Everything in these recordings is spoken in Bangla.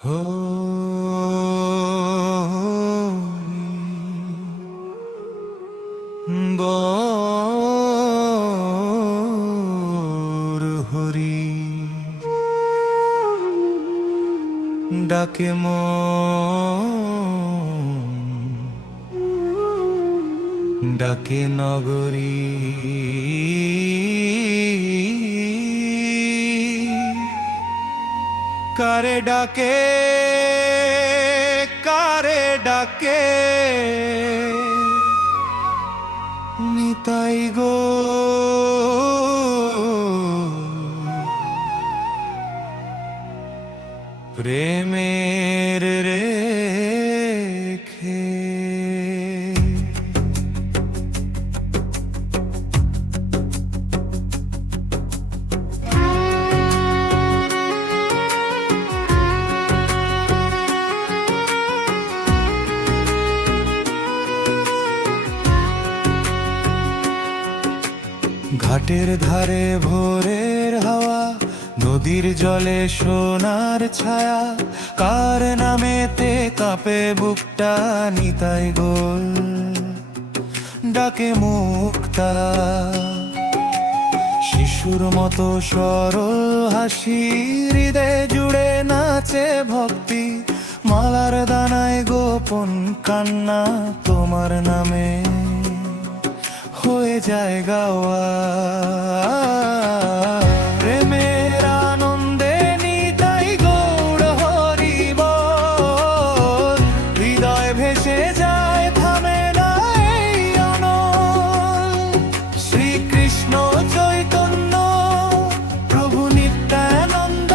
বর হরি ডাকে ডাকে নগরী কারে ডাকে নিতাই গো প্রেমের রেখে ঘাটের ধারে ভোরের হাওয়া, নদীর জলে সোনার ছায়া, কার নামেতে কাঁপে বুকটা নিতাই গোল ডাকে মুক্তা। শিশুর মতো সরল হাসি, হৃদয় জুড়ে নাচে ভক্তি, মালার দানায় গোপন কান্না তোমার নামে হয়ে যায় গাওয়া। প্রেমের আনন্দে নিতাই গৌর হরি বল, হৃদয় ভেসে যায় থামে না এই অনল। শ্রীকৃষ্ণ চৈতন্য প্রভু নিত্যানন্দ,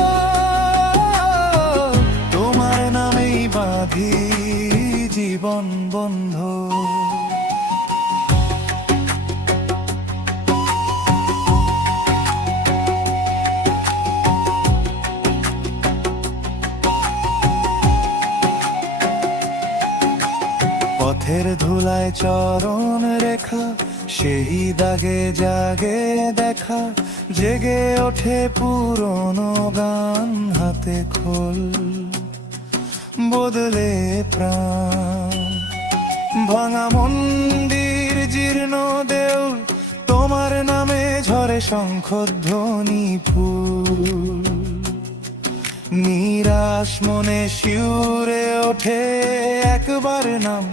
তোমার নামেই বাঁধি জীবন বন্ধ। পথের ধুলায় চরণ রেখা, সেই দাগে জাগে দেখা, জেগে ওঠে পুরনো গান, হাতে খোল বদলে প্রাণ। ভাঙা মন্দির জীর্ণ দেউল, তোমার নামে ঝরে শঙ্খধ্বনি ফুল। নিরাশ মনে শিউরে ওঠে একবার নাম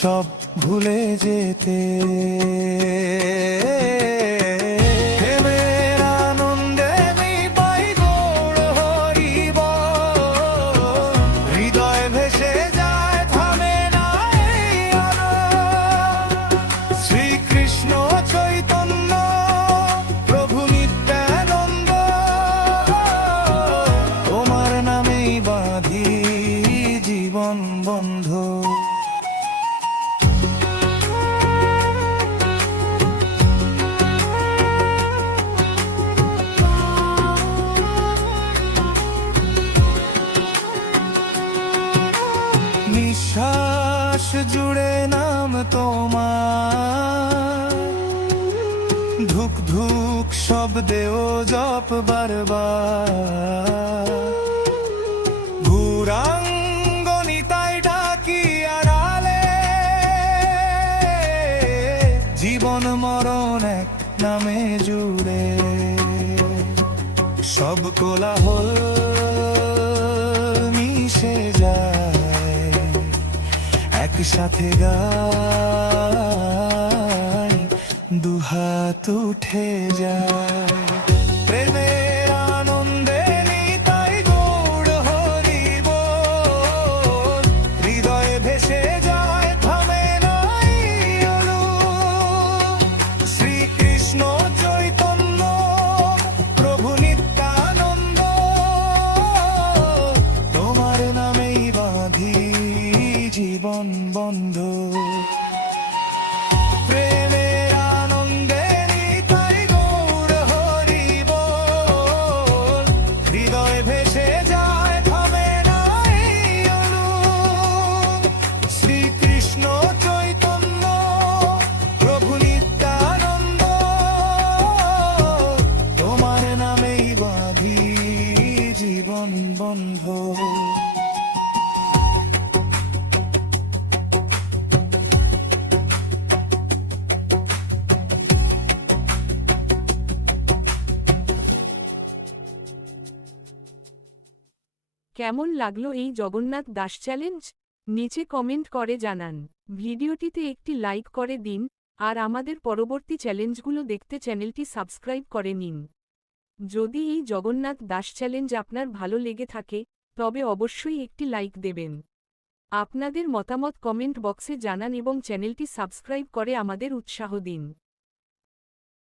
সব ভুলে যেতে। প্রেমের আনন্দে আমি পাই গৌর হরি বল, হৃদয় ভেসে যায় থামে না এই আনন্দ। শ্রীকৃষ্ণ চৈতন্য প্রভু নিত্যানন্দ, তোমার নামেই বাঁধি জীবন বন্ধ। নিঃশ্বাস জুড়ে নাম তোমার, ধুক ধুক শব্দেও জপ বারবার। গৌরাঙ্গ নিতাই ডাকি আড়ালে, জীবন মরণ এক নামে জুড়ে। সব কোলাহল মিশে যায়, একসাথে গাই, দুহাত উঠে যায়। প্রেমের আনন্দে নিতাই গৌর হরি বল, হৃদয়ে ভেসে যায় থামে নাই অলুক। শ্রীকৃষ্ণ চৈতন্য প্রভু নিত্যানন্দ, তোমার নামেই বাঁধি জীবন বন্ধ। প্রেমের আনন্দে নিতাই গৌর হরি বল, হৃদয় ভেসে যায় থামে না এই অলুক। শ্রীকৃষ্ণ চৈতন্য প্রভু নিত্যানন্দ, তোমার নামেই বাঁধি জীবন বন্ধ। কেমন লাগলো এই জগন্নাথ দাস চ্যালেঞ্জ? নিচে কমেন্ট করে জানান। ভিডিওটিতে একটি লাইক করে দিন, আর আমাদের পরবর্তী চ্যালেঞ্জগুলো দেখতে চ্যানেলটি সাবস্ক্রাইব করে নিন। যদি এই জগন্নাথ দাস চ্যালেঞ্জ আপনার ভালো লেগে থাকে, তবে অবশ্যই একটি লাইক দেবেন। আপনাদের মতামত কমেন্ট বক্সে জানান এবং চ্যানেলটি সাবস্ক্রাইব করে আমাদের উৎসাহ দিন।